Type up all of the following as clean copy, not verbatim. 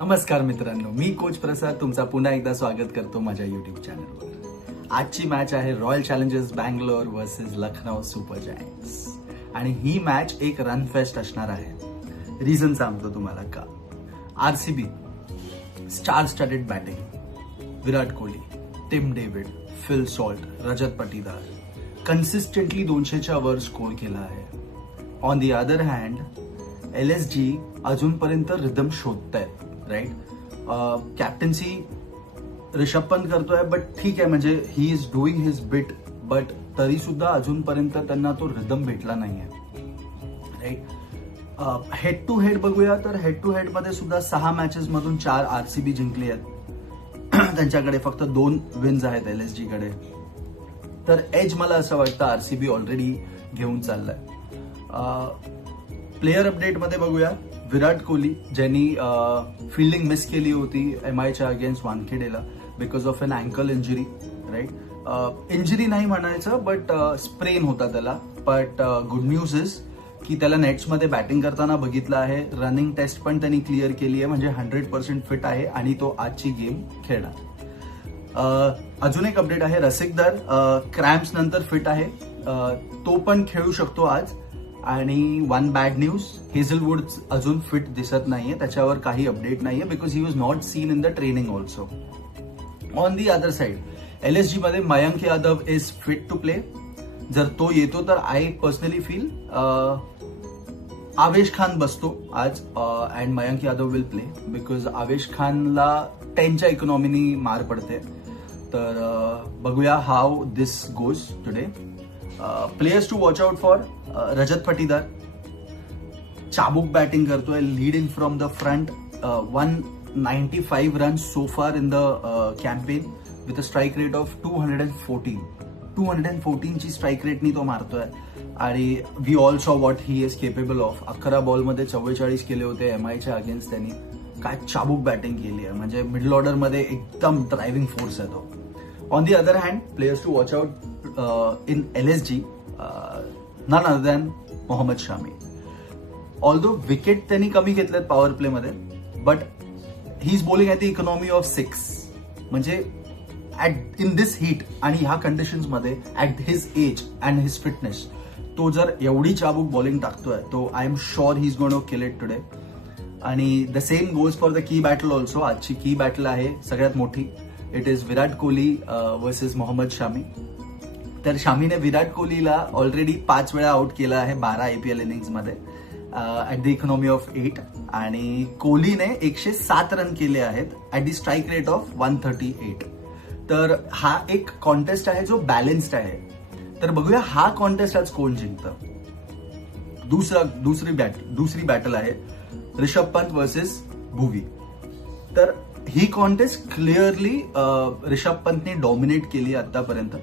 नमस्कार मित्रांनो, मी कोच प्रसाद तुमचा पुन्हा एकदा स्वागत करतो माझ्या युट्यूब चॅनलवर. आजची मॅच आहे Royal Challengers Bangalore versus Lucknow super giants आणि ही मॅच एक रन फेस्ट असणार आहे. रिझन सांगतो तुम्हाला का. RCB star studded batting, Virat Kohli, Tim David, Phil Salt, Rajat Patidar consistently 200च्या वर स्कोर केला आहे. On the other hand LSG अजूनपर्यंत रिदम शोधताय, राईट. कॅप्टन्सी रिषभ पंत करतोय, बट ठीक आहे, म्हणजे he is doing his bit, but तरी सुद्धा अजूनपर्यंत त्यांना तो रिदम भेटला नाहीये, राईट. हेड टू हेड बघूया तर हेड टू हेड मध्ये सुद्धा 6 मॅचेस मधून 4 RCB जिंकली आहेत. त्यांच्याकडे फक्त 2 विन्स आहेत LSG कडे. तर एज मला असं वाटतं RCB ऑलरेडी घेऊन चाललाय. प्लेयर अपडेट मध्ये बघूया. विराट कोहली ज्यांनी फिल्डिंग मिस केली होती MIच्या अगेन्स्ट वानखेडेला because of an ankle injury, right. Injury नाही म्हणायचं, बट स्प्रेन होता त्याला. बट गुड न्यूज इज की त्याला नेट्समध्ये बॅटिंग करताना बघितलं आहे. रनिंग टेस्ट पण त्यांनी क्लिअर केली आहे, म्हणजे 100% फिट आहे आणि तो आजची गेम खेळणार. अजून एक अपडेट आहे. रसिकदार क्रॅम्प्स नंतर फिट आहे, तो पण खेळू शकतो आज. आणि वन बॅड न्यूज, हेझलवूड अजून फिट दिसत नाहीये, त्याच्यावर काही अपडेट नाहीये because he was not seen in the training also. On the other side LSG मध्ये Mayank Yadav is fit to play. जर तो येतो तर I personally feel Avesh Khan बसतो आज and Mayank Yadav will play because Avesh खानला 10च्या इकॉनॉमीनी मार पडते. तर बघूया how this goes today. Players to watch out for. Rajat Patidar चाबूक बॅटिंग करतोय, leading from the front. 195 run so far in the campaign with a strike rate of 214. 214ची स्ट्राईक रेटनी तो मारतोय आणि we all saw what he is capable of. 11 बॉलमध्ये 44 केले होते MIच्या अगेन्स्ट त्यांनी. काय चाबूक बॅटिंग केली आहे, म्हणजे मिडल ऑर्डर मध्ये एकदम ड्रायव्हिंग फोर्स आहे तो. On the other hand players to watch out in LSG, none other than Mohammed Shami. Although wicket त्यांनी कमी घेतलेत पॉवर प्ले मध्ये, but he is bowling at the economy of 6. म्हणजे ऍट इन दिस हीट आणि ह्या conditions मध्ये at his age and his fitness तो जर एवढी चाबूक बॉलिंग टाकतोय तो I am sure he is going to kill it today. आणि the same goes for the key battle also. आजची की बॅटल आहे सगळ्यात मोठी. It is Virat Kohli versus Mohammed Shami. तर शामीने विराट कोहलीला ऑलरेडी 5 वेळा आउट केलं आहे 12 IPL इनिंग्समध्ये ऍट द इकॉनॉमी ऑफ 8. आणि कोहलीने 107 रन केले आहेत at the strike rate of 138. तर हा एक कॉन्टेस्ट आहे जो बॅलन्स्ड आहे. तर बघूया हा कॉन्टेस्ट आज कोण जिंकतं. दुसरी बॅटल आहे रिषभ पंत वर्सेस भुवी. तर ही कॉन्टेस्ट क्लिअरली रिषभ पंतने डॉमिनेट केली आतापर्यंत.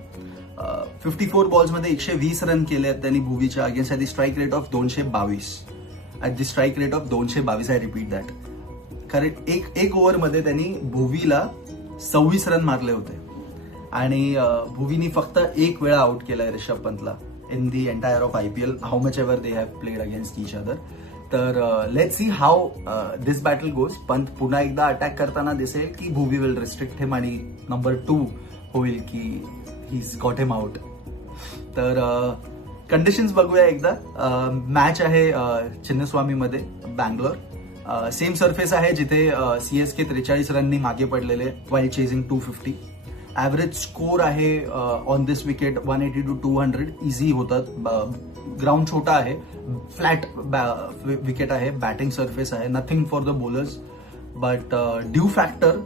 54 बॉल्समध्ये 120 रन केले आहेत त्यांनी भुवीच्या against at the strike rate of 222. At the strike rate of 222, I repeat that. कारण एक ओव्हरमध्ये त्यांनी भुवीला 26 रन मारले होते आणि भुवीनी फक्त 1 वेळा आउट केलाय ऋषभ पंतला in the entire of IPL, how much ever they have played against each other. तर let's see how this battle goes. Pant पुन्हा एकदा अटॅक करताना दिसेल की भुवी विल रिस्ट्रिक्ट हिम आणि नंबर 2 होईल की he's got him out. तर कंडिशन्स बघूया एकदा. मॅच आहे चिन्नस्वामी मध्ये बँगलोर. सेम सरफेस आहे जिथे CSK 43 रननी मागे पडलेले वाईल चेझिंग 250. ॲव्हरेज स्कोर आहे on this wicket 180 to 200 easy होतात. ग्राउंड छोटा आहे, फ्लॅट विकेट आहे, बॅटिंग सरफेस आहे, nothing for the bowlers. But dew factor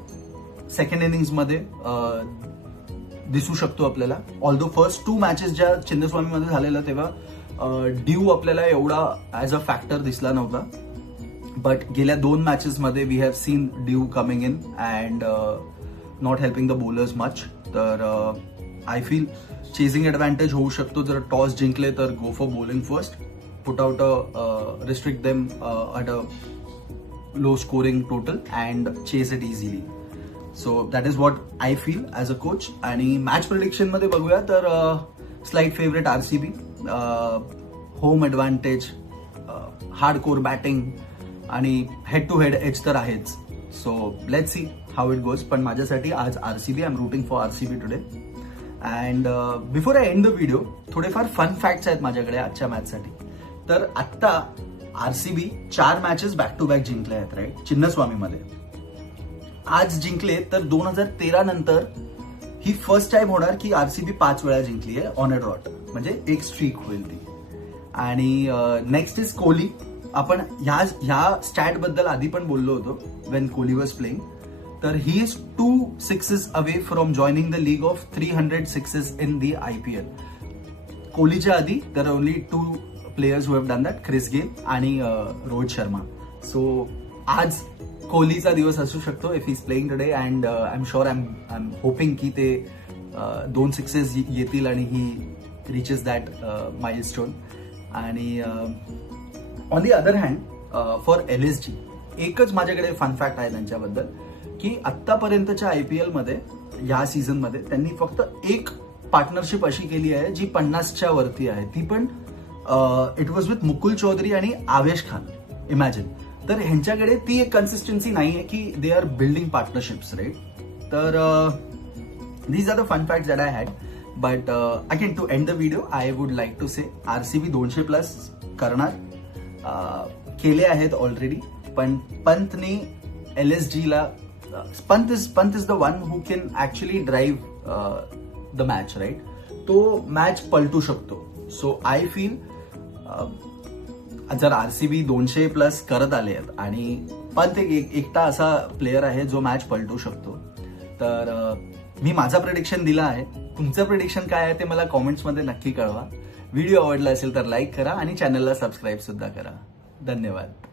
second इनिंग्समध्ये दिसू शकतो आपल्याला. ऑल्दो फर्स्ट 2 मॅचेस ज्या चिन्नस्वामीमध्ये झालेल्या तेव्हा ड्यू आपल्याला एवढा ॲज अ फॅक्टर दिसला नव्हता. बट गेल्या 2 मॅचेसमध्ये we have seen dew coming in and not helping the bowlers much. तर आय फील चेझिंग ॲडव्हान्टेज होऊ शकतो. जर टॉस जिंकले तर go for bowling first, put out restrict them at a low scoring total and chase it easily. So that is what I feel as a coach. आणि match prediction मध्ये बघूया तर slight favourite RCB, home advantage, hard core batting आणि head to head edge तर आहेच. So let's see how it goes. पण माझ्यासाठी आज RCB, I am rooting for RCB today. And before I end the video, थोडेफार fun facts आहेत माझ्याकडे आजच्या मॅचसाठी. तर आत्ता RCB 4 matches back to back जिंकले आहेत, राईट, चिन्नस्वामीमध्ये. आज जिंकले तर 2013 नंतर ही फर्स्ट टाइम होणार की RCB 5 वेळा जिंकली आहे ऑन अ ड्रॉट, म्हणजे एक स्ट्रीक होईल ती. आणि नेक्स्ट इज कोहली. आपण ह्या स्टॅट बद्दल आधी पण बोललो होतो वेन कोहली वॉज प्लेइंग. तर he is 2 6s away from joining the league of 300 6s in the IPL. कोहलीच्या आधी there are only 2 players who have done that, Chris Gayle आणि रोहित शर्मा. सो आज कोहलीचा दिवस असू शकतो if he is playing today. And I am sure, I am hoping की ते 2 6s येतील आणि ही रिचेस दॅट माइलस्टोन. आणि on the other hand for LSG एकच माझ्याकडे फन फॅक्ट आहे त्यांच्याबद्दल, की आत्तापर्यंतच्या IPL मध्ये या सीझन मध्ये त्यांनी फक्त एक पार्टनरशिप अशी केली आहे जी 50च्या वरती आहे. ती पण it was with Mukul Chaudhary आणि आवेश खान. इमॅजिन. तर ह्यांच्याकडे ती एक कन्सिस्टन्सी नाही आहे की they are building partnerships, right. तर these are the fun facts that I had. But again to end the video I would like to say RCB 200+ करणार, केले आहेत ऑलरेडी. पण पंतने LSGला, Pant is the one who can actually drive the match, right. तो match पलटू शकतो. So I feel जर RCB 200+ करत आले आहेत आणि पंत एकटा असा प्लेअर आहे जो मॅच पलटू शकतो. तर मी माझा प्रेडिक्शन दिला आहे. तुमचं प्रेडिक्शन काय आहे ते मला कॉमेंट्समध्ये नक्की कळवा. व्हिडिओ आवडला असेल तर लाईक करा आणि चॅनलला सबस्क्राईब सुद्धा करा. धन्यवाद.